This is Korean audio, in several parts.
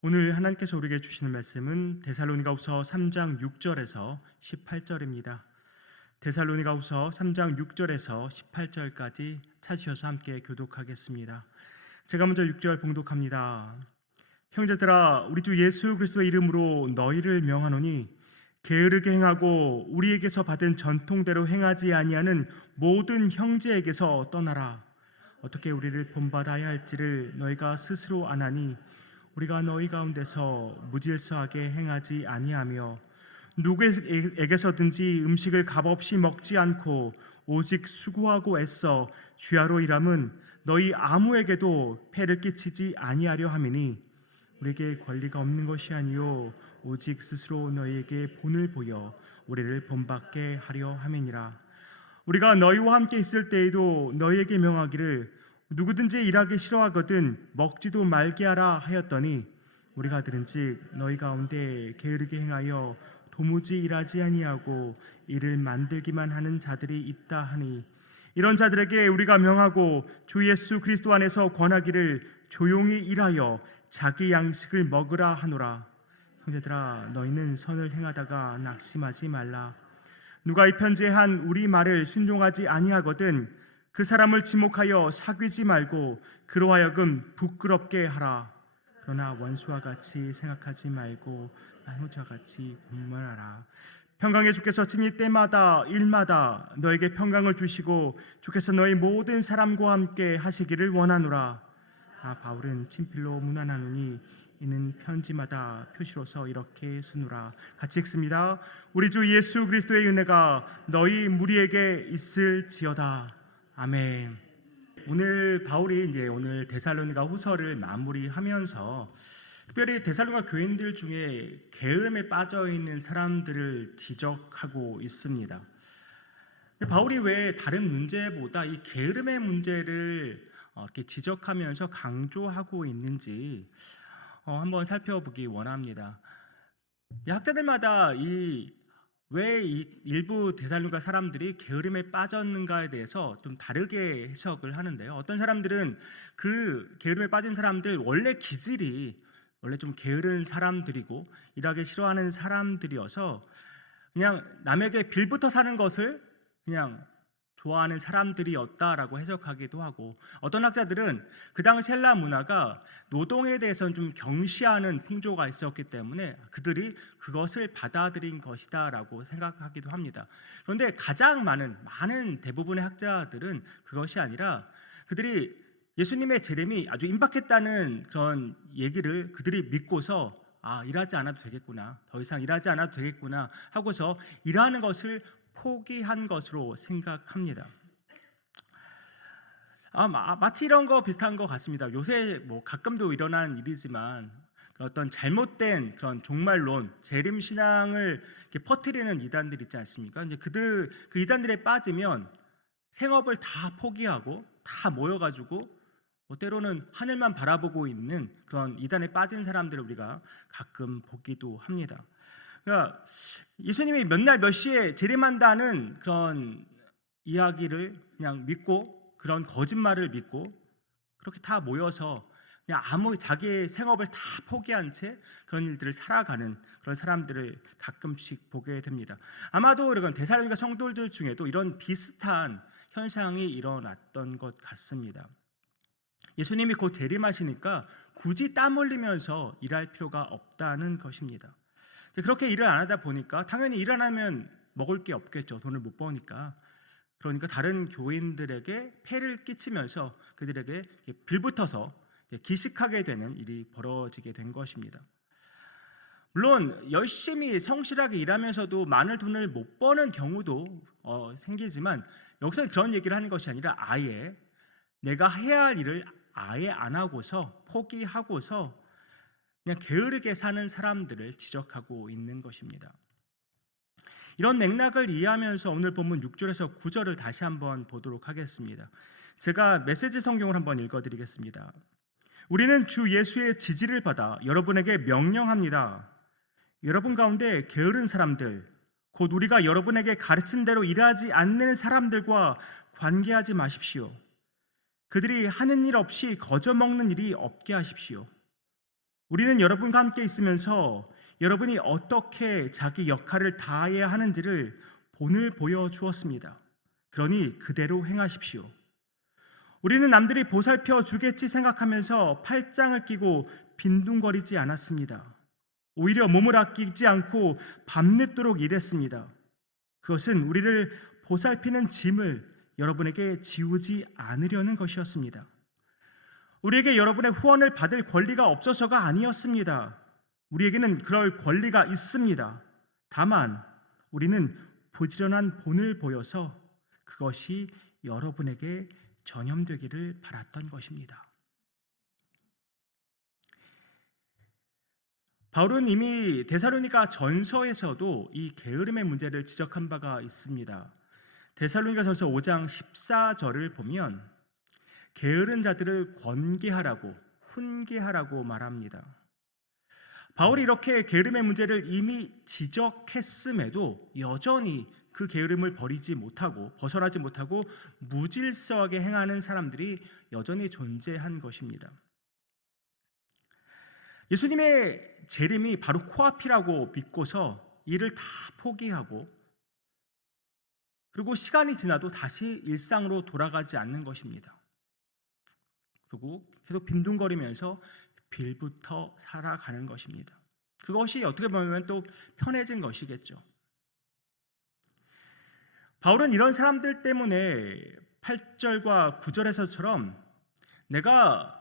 오늘 하나님께서 우리에게 주시는 말씀은 데살로니가후서 3장 6절에서 18절입니다. 데살로니가후서 3장 6절에서 18절까지 찾으셔서 함께 교독하겠습니다. 제가 먼저 6절 봉독합니다. 형제들아, 우리 주 예수 그리스도의 이름으로 너희를 명하노니 게으르게 행하고 우리에게서 받은 전통대로 행하지 아니하는 모든 형제에게서 떠나라. 어떻게 우리를 본받아야 할지를 너희가 스스로 아나니 우리가 너희 가운데서 무질서하게 행하지 아니하며 누구에게서든지 음식을 값없이 먹지 않고 오직 수고하고 애써 주야로 일함은 너희 아무에게도 폐를 끼치지 아니하려 함이니 우리에게 권리가 없는 것이 아니요 오직 스스로 너희에게 본을 보여 우리를 본받게 하려 함이니라. 우리가 너희와 함께 있을 때에도 너희에게 명하기를 누구든지 일하기 싫어하거든 먹지도 말게 하라 하였더니 우리가 들은즉 너희 가운데 게으르게 행하여 도무지 일하지 아니하고 일을 만들기만 하는 자들이 있다 하니 이런 자들에게 우리가 명하고 주 예수 그리스도 안에서 권하기를 조용히 일하여 자기 양식을 먹으라 하노라. 형제들아, 너희는 선을 행하다가 낙심하지 말라. 누가 이 편지에 한 우리 말을 순종하지 아니하거든 그 사람을 지목하여 사귀지 말고 그로 하여금 부끄럽게 하라. 그러나 원수와 같이 생각하지 말고 나누자 같이 공멸하라. 평강의 주께서 친히 때마다 일마다 너에게 평강을 주시고 주께서 너희 모든 사람과 함께 하시기를 원하노라. 다 바울은 친필로 문안하노니 이는 편지마다 표시로서 이렇게 쓰노라. 같이 읽습니다. 우리 주 예수 그리스도의 은혜가 너희 무리에게 있을지어다. 아멘. 오늘 바울이 오늘 데살로니가 후서를 마무리하면서 특별히 데살로니가 교인들 중에 게으름에 빠져 있는 사람들을 지적하고 있습니다. 바울이 왜 다른 문제보다 이 게으름의 문제를 이렇게 지적하면서 강조하고 있는지 한번 살펴보기 원합니다. 이 학자들마다 왜 이 일부 데살로니가 사람들이 게으름에 빠졌는가에 대해서 좀 다르게 해석을 하는데요. 어떤 사람들은 그 게으름에 빠진 사람들 원래 기질이 원래 좀 게으른 사람들이고 일하기 싫어하는 사람들이어서 그냥 남에게 빌붙어 사는 것을 그냥 좋아하는 사람들이었다라고 해석하기도 하고, 어떤 학자들은 그 당시 헬라 문화가 노동에 대해서는 좀 경시하는 풍조가 있었기 때문에 그들이 그것을 받아들인 것이다라고 생각하기도 합니다. 그런데 가장 많은 대부분의 학자들은 그것이 아니라 그들이 예수님의 재림이 아주 임박했다는 그런 얘기를 그들이 믿고서 일하지 않아도 되겠구나, 더 이상 일하지 않아도 되겠구나 하고서 일하는 것을 포기한 것으로 생각합니다. 마치 이런 거 비슷한 것 같습니다. 요새 가끔도 일어나는 일이지만 어떤 잘못된 그런 종말론, 재림 신앙을 퍼뜨리는 이단들 있지 않습니까? 이제 그 이단들에 빠지면 생업을 다 포기하고 다 모여가지고 때로는 하늘만 바라보고 있는 그런 이단에 빠진 사람들을 우리가 가끔 보기도 합니다. 그러니까 예수님이 몇 날 몇 시에 재림한다는 그런 이야기를 그냥 믿고, 그런 거짓말을 믿고 그렇게 다 모여서 그냥 자기의 생업을 다 포기한 채 그런 일들을 살아가는 그런 사람들을 가끔씩 보게 됩니다. 아마도 이런 데살로니가 성도들 중에도 이런 비슷한 현상이 일어났던 것 같습니다. 예수님이 곧 재림하시니까 굳이 땀 흘리면서 일할 필요가 없다는 것입니다. 그렇게 일을 안 하다 보니까 당연히 일 안 하면 먹을 게 없겠죠. 돈을 못 버니까. 그러니까 다른 교인들에게 폐를 끼치면서 그들에게 빌붙어서 기식하게 되는 일이 벌어지게 된 것입니다. 물론 열심히 성실하게 일하면서도 많은 돈을 못 버는 경우도 생기지만 여기서 그런 얘기를 하는 것이 아니라 아예 내가 해야 할 일을 아예 안 하고서 포기하고서 그냥 게으르게 사는 사람들을 지적하고 있는 것입니다. 이런 맥락을 이해하면서 오늘 본문 6절에서 9절을 다시 한번 보도록 하겠습니다. 제가 메시지 성경을 한번 읽어드리겠습니다. 우리는 주 예수의 지지를 받아 여러분에게 명령합니다. 여러분 가운데 게으른 사람들, 곧 우리가 여러분에게 가르친 대로 일하지 않는 사람들과 관계하지 마십시오. 그들이 하는 일 없이 거저 먹는 일이 없게 하십시오. 우리는 여러분과 함께 있으면서 여러분이 어떻게 자기 역할을 다해야 하는지를 본을 보여주었습니다. 그러니 그대로 행하십시오. 우리는 남들이 보살펴 주겠지 생각하면서 팔짱을 끼고 빈둥거리지 않았습니다. 오히려 몸을 아끼지 않고 밤늦도록 일했습니다. 그것은 우리를 보살피는 짐을 여러분에게 지우지 않으려는 것이었습니다. 우리에게 여러분의 후원을 받을 권리가 없어서가 아니었습니다. 우리에게는 그럴 권리가 있습니다. 다만 우리는 부지런한 본을 보여서 그것이 여러분에게 전염되기를 바랐던 것입니다. 바울은 이미 데살로니가 전서에서도 이 게으름의 문제를 지적한 바가 있습니다. 데살로니가 전서 5장 14절을 보면 게으른 자들을 권계하라고, 훈계하라고 말합니다. 바울이 이렇게 게으름의 문제를 이미 지적했음에도 여전히 그 게으름을 벗어나지 못하고 무질서하게 행하는 사람들이 여전히 존재한 것입니다. 예수님의 재림이 바로 코앞이라고 믿고서 이를 다 포기하고 그리고 시간이 지나도 다시 일상으로 돌아가지 않는 것입니다. 그리고 계속 빈둥거리면서 빌부터 살아가는 것입니다. 그것이 어떻게 보면 또 편해진 것이겠죠. 바울은 이런 사람들 때문에 8절과 9절에서처럼 내가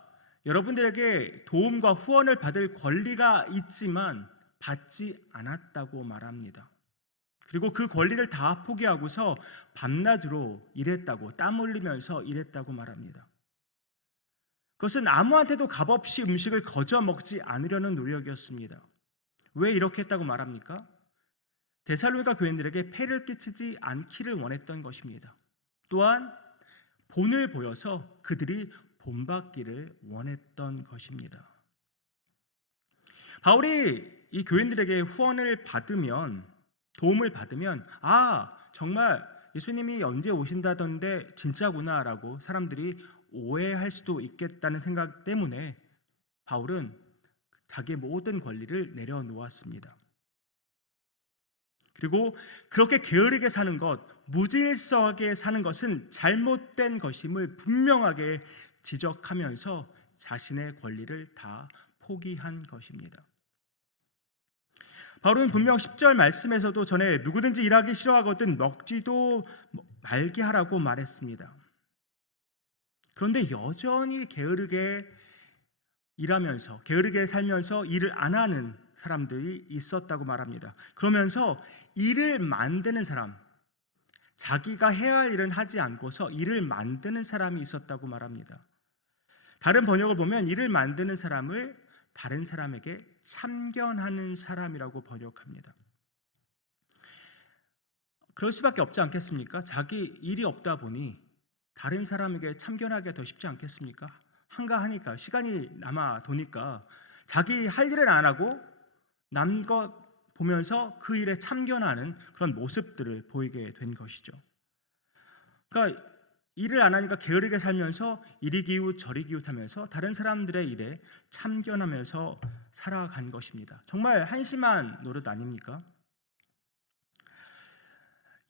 여러분들에게 도움과 후원을 받을 권리가 있지만 받지 않았다고 말합니다. 그리고 그 권리를 다 포기하고서 밤낮으로 일했다고, 땀 흘리면서 일했다고 말합니다. 그것은 아무한테도 값없이 음식을 거저 먹지 않으려는 노력이었습니다. 왜 이렇게 했다고 말합니까? 데살로니가 교인들에게 폐를 끼치지 않기를 원했던 것입니다. 또한 본을 보여서 그들이 본받기를 원했던 것입니다. 바울이 이 교인들에게 후원을 받으면, 도움을 받으면 정말 예수님이 언제 오신다던데 진짜구나 라고 사람들이 오해할 수도 있겠다는 생각 때문에 바울은 자기의 모든 권리를 내려놓았습니다. 그리고 그렇게 게으르게 사는 것, 무질서하게 사는 것은 잘못된 것임을 분명하게 지적하면서 자신의 권리를 다 포기한 것입니다. 바울은 분명 10절 말씀에서도 전에 누구든지 일하기 싫어하거든 먹지도 말게 하라고 말했습니다. 그런데 여전히 게으르게 일하면서, 게으르게 살면서 일을 안 하는 사람들이 있었다고 말합니다. 그러면서 일을 만드는 사람, 자기가 해야 할 일은 하지 않고서 일을 만드는 사람이 있었다고 말합니다. 다른 번역을 보면 일을 만드는 사람을 다른 사람에게 참견하는 사람이라고 번역합니다. 그럴 수밖에 없지 않겠습니까? 자기 일이 없다 보니 다른 사람에게 참견하기가 더 쉽지 않겠습니까? 한가하니까, 시간이 남아 도니까 자기 할 일을 안 하고 남 것 보면서 그 일에 참견하는 그런 모습들을 보이게 된 것이죠. 그러니까 일을 안 하니까 게으르게 살면서 이리 기웃 저리 기웃하면서 다른 사람들의 일에 참견하면서 살아간 것입니다. 정말 한심한 노릇 아닙니까?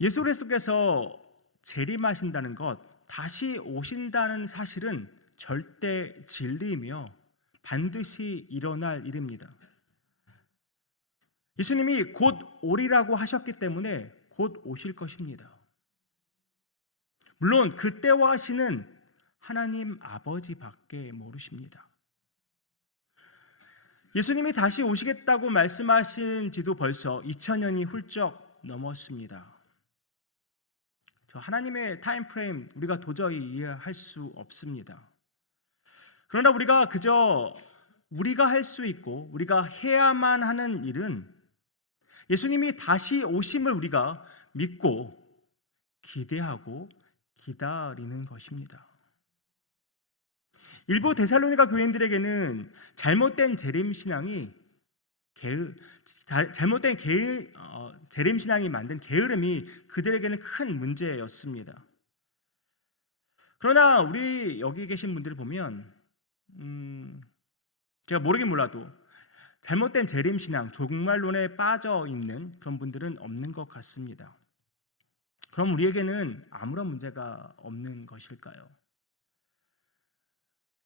예수 그리스도께서 재림하신다는 것, 다시 오신다는 사실은 절대 진리이며 반드시 일어날 일입니다. 예수님이 곧 오리라고 하셨기 때문에 곧 오실 것입니다. 물론 그때와 시는 하나님 아버지밖에 모르십니다. 예수님이 다시 오시겠다고 말씀하신 지도 벌써 2000년이 훌쩍 넘었습니다. 하나님의 타임프레임 우리가 도저히 이해할 수 없습니다. 그러나 우리가 그저 우리가 할 수 있고 우리가 해야만 하는 일은 예수님이 다시 오심을 우리가 믿고 기대하고 기다리는 것입니다. 일부 데살로니가 교인들에게는 잘못된 재림신앙이 재림신앙이 만든 게으름이 그들에게는 큰 문제였습니다. 그러나 우리 여기 계신 분들을 보면 제가 모르긴 몰라도 잘못된 재림신앙, 종말론에 빠져 있는 그런 분들은 없는 것 같습니다. 그럼 우리에게는 아무런 문제가 없는 것일까요?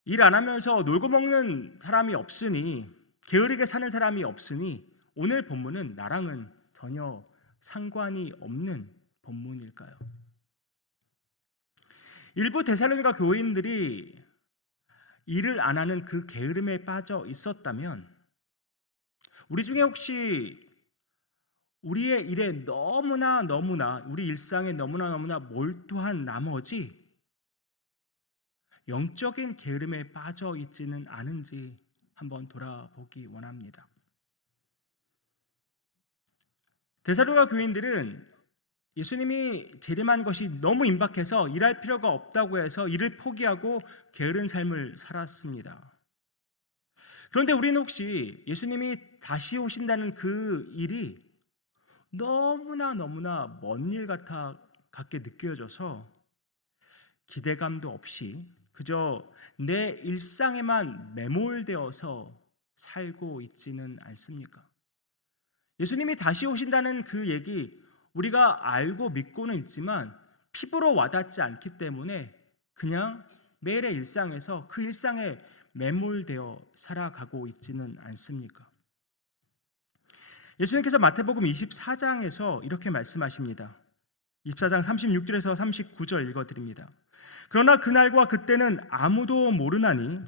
일 안 하면서 놀고 먹는 사람이 없으니, 게으르게 사는 사람이 없으니 오늘 본문은 나랑은 전혀 상관이 없는 본문일까요? 일부 데살로니가 교인들이 일을 안 하는 그 게으름에 빠져 있었다면, 우리 중에 혹시 우리의 일에 너무나 우리 일상에 너무나 몰두한 나머지 영적인 게으름에 빠져 있지는 않은지 한번 돌아보기 원합니다. 데살로니가 교인들은 예수님이 재림한 것이 너무 임박해서 일할 필요가 없다고 해서 일을 포기하고 게으른 삶을 살았습니다. 그런데 우리는 혹시 예수님이 다시 오신다는 그 일이 너무나 먼 일 같게 느껴져서 기대감도 없이 그저 내 일상에만 매몰되어서 살고 있지는 않습니까? 예수님이 다시 오신다는 그 얘기, 우리가 알고 믿고는 있지만 피부로 와닿지 않기 때문에 그냥 매일의 일상에서 그 일상에 매몰되어 살아가고 있지는 않습니까? 예수님께서 마태복음 24장에서 이렇게 말씀하십니다. 24장 36절에서 39절 읽어드립니다. 그러나 그날과 그때는 아무도 모르나니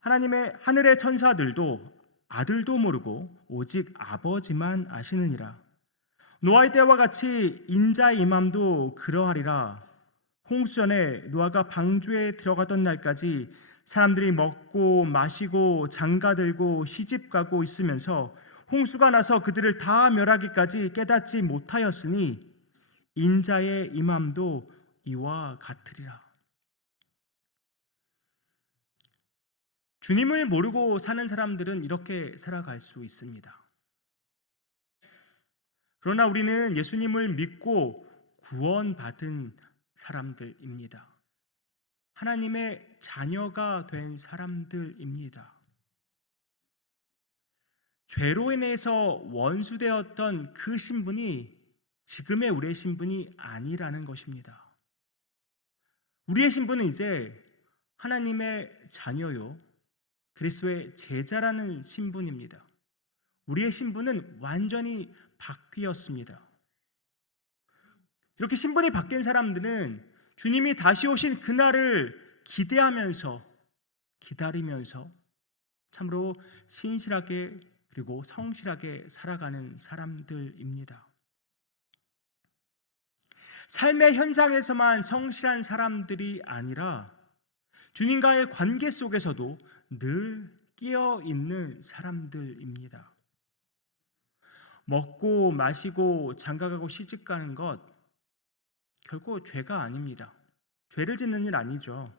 하나님의 하늘의 천사들도 아들도 모르고 오직 아버지만 아시느니라. 노아의 때와 같이 인자의 임함도 그러하리라. 홍수전에 노아가 방주에 들어가던 날까지 사람들이 먹고 마시고 장가들고 시집가고 있으면서 홍수가 나서 그들을 다 멸하기까지 깨닫지 못하였으니 인자의 임함도 이와 같으리라. 주님을 모르고 사는 사람들은 이렇게 살아갈 수 있습니다. 그러나 우리는 예수님을 믿고 구원받은 사람들입니다. 하나님의 자녀가 된 사람들입니다. 죄로 인해서 원수되었던 그 신분이 지금의 우리의 신분이 아니라는 것입니다. 우리의 신분은 이제 하나님의 자녀요, 그리스도의 제자라는 신분입니다. 우리의 신분은 완전히 바뀌었습니다. 이렇게 신분이 바뀐 사람들은 주님이 다시 오신 그날을 기다리면서 참으로 신실하게 그리고 성실하게 살아가는 사람들입니다. 삶의 현장에서만 성실한 사람들이 아니라 주님과의 관계 속에서도 늘 끼어 있는 사람들입니다. 먹고 마시고 장가가고 시집가는 것 결코 죄가 아닙니다. 죄를 짓는 일 아니죠.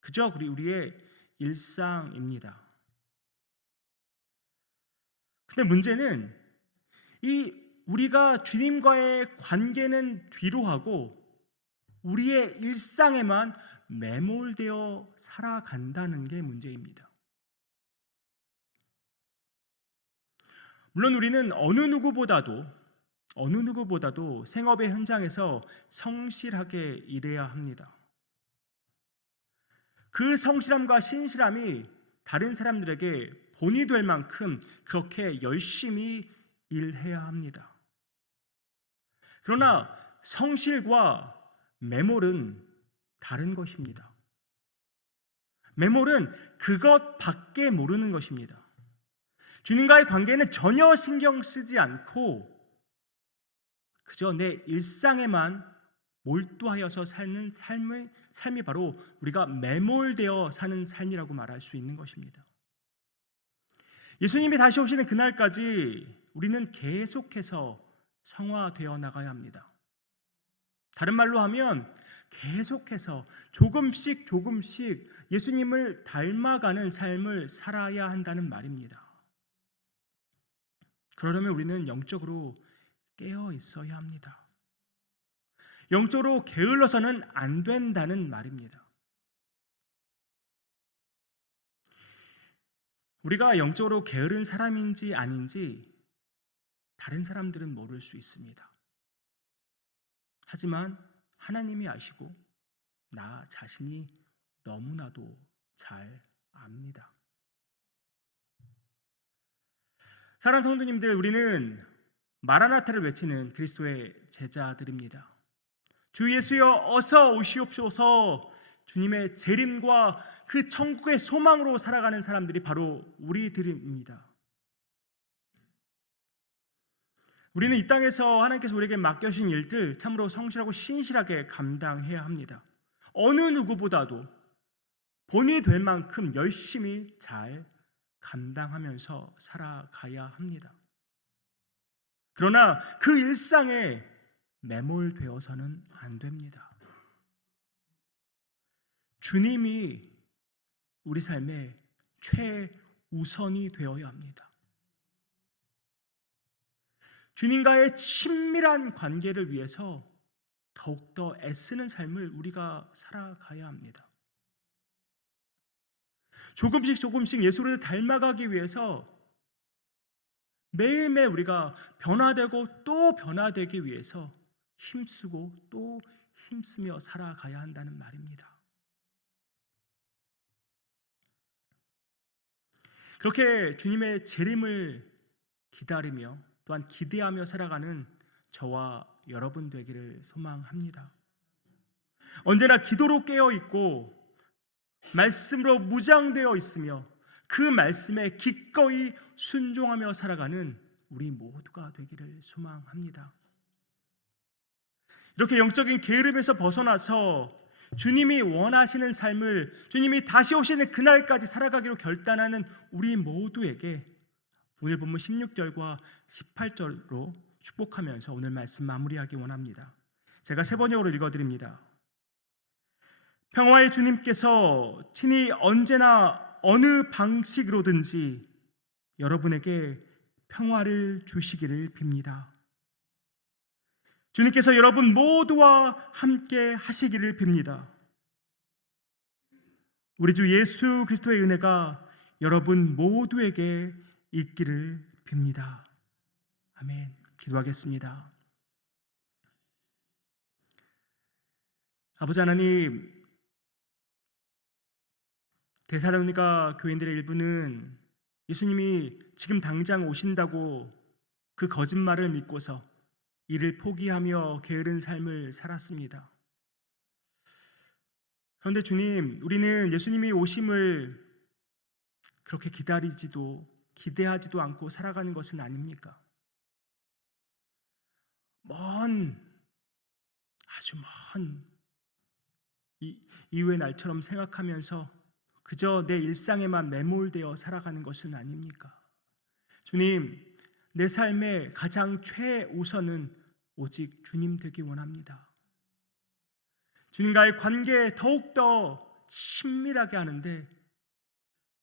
그저 우리의 일상입니다. 근데 문제는 우리가 주님과의 관계는 뒤로 하고 우리의 일상에만 매몰되어 살아간다는 게 문제입니다. 물론 우리는 어느 누구보다도 생업의 현장에서 성실하게 일해야 합니다. 그 성실함과 신실함이 다른 사람들에게 본이 될 만큼 그렇게 열심히 일해야 합니다. 그러나 성실과 매몰은 다른 것입니다. 매몰은 그것밖에 모르는 것입니다. 주님과의 관계는 전혀 신경 쓰지 않고 그저 내 일상에만 몰두하여서 사는 삶이 바로 우리가 매몰되어 사는 삶이라고 말할 수 있는 것입니다. 예수님이 다시 오시는 그날까지 우리는 계속해서 성화되어 나가야 합니다. 다른 말로 하면 계속해서 조금씩 예수님을 닮아가는 삶을 살아야 한다는 말입니다. 그러려면 우리는 영적으로 깨어 있어야 합니다. 영적으로 게을러서는 안 된다는 말입니다. 우리가 영적으로 게으른 사람인지 아닌지 다른 사람들은 모를 수 있습니다. 하지만 하나님이 아시고 나 자신이 너무나도 잘 압니다. 사랑하는 성도님들, 우리는 마라나타를 외치는 그리스도의 제자들입니다. 주 예수여 어서 오시옵소서. 주님의 재림과 그 천국의 소망으로 살아가는 사람들이 바로 우리들입니다. 우리는 이 땅에서 하나님께서 우리에게 맡겨주신 일들 참으로 성실하고 신실하게 감당해야 합니다. 어느 누구보다도 본이 될 만큼 열심히 잘 감당하면서 살아가야 합니다. 그러나 그 일상에 매몰되어서는 안 됩니다. 주님이 우리 삶의 최우선이 되어야 합니다. 주님과의 친밀한 관계를 위해서 더욱더 애쓰는 삶을 우리가 살아가야 합니다. 조금씩 예수를 닮아가기 위해서 매일매일 우리가 변화되고 또 변화되기 위해서 힘쓰고 또 힘쓰며 살아가야 한다는 말입니다. 그렇게 주님의 재림을 기다리며 또한 기대하며 살아가는 저와 여러분 되기를 소망합니다. 언제나 기도로 깨어있고 말씀으로 무장되어 있으며 그 말씀에 기꺼이 순종하며 살아가는 우리 모두가 되기를 소망합니다. 이렇게 영적인 게으름에서 벗어나서 주님이 원하시는 삶을 주님이 다시 오시는 그날까지 살아가기로 결단하는 우리 모두에게 오늘 본문 16절과 18절로 축복하면서 오늘 말씀 마무리하기 원합니다. 제가 세 번역으로 읽어드립니다. 평화의 주님께서 친히 언제나 어느 방식으로든지 여러분에게 평화를 주시기를 빕니다. 주님께서 여러분 모두와 함께 하시기를 빕니다. 우리 주 예수 그리스도의 은혜가 여러분 모두에게 있기를 빕니다. 아멘. 기도하겠습니다. 아버지 하나님, 데살로니가 교인들의 일부는 예수님이 지금 당장 오신다고 그 거짓말을 믿고서 이를 포기하며 게으른 삶을 살았습니다. 그런데 주님, 우리는 예수님이 오심을 그렇게 기대하지도 않고 살아가는 것은 아닙니까? 아주 먼 이후의 날처럼 생각하면서 그저 내 일상에만 매몰되어 살아가는 것은 아닙니까? 주님, 내 삶의 가장 최우선은 오직 주님 되기 원합니다. 주님과의 관계에 더욱더 친밀하게 하는데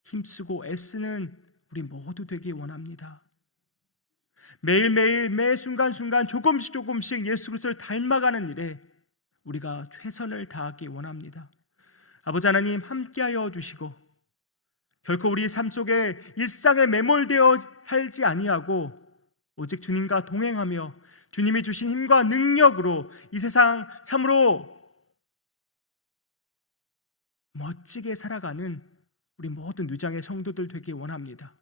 힘쓰고 애쓰는 우리 모두 되기 원합니다. 매일매일 매 순간순간 조금씩 예수 그리스도를 닮아가는 일에 우리가 최선을 다하기 원합니다. 아버지 하나님, 함께하여 주시고 결코 우리 삶 속에 일상에 매몰되어 살지 아니하고 오직 주님과 동행하며 주님이 주신 힘과 능력으로 이 세상 참으로 멋지게 살아가는 우리 모든 누장의 성도들 되기 원합니다.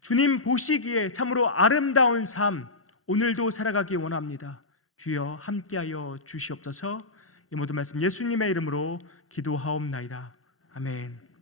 주님 보시기에 참으로 아름다운 삶 오늘도 살아가기 원합니다. 주여 함께하여 주시옵소서. 이 모든 말씀 예수님의 이름으로 기도하옵나이다. 아멘.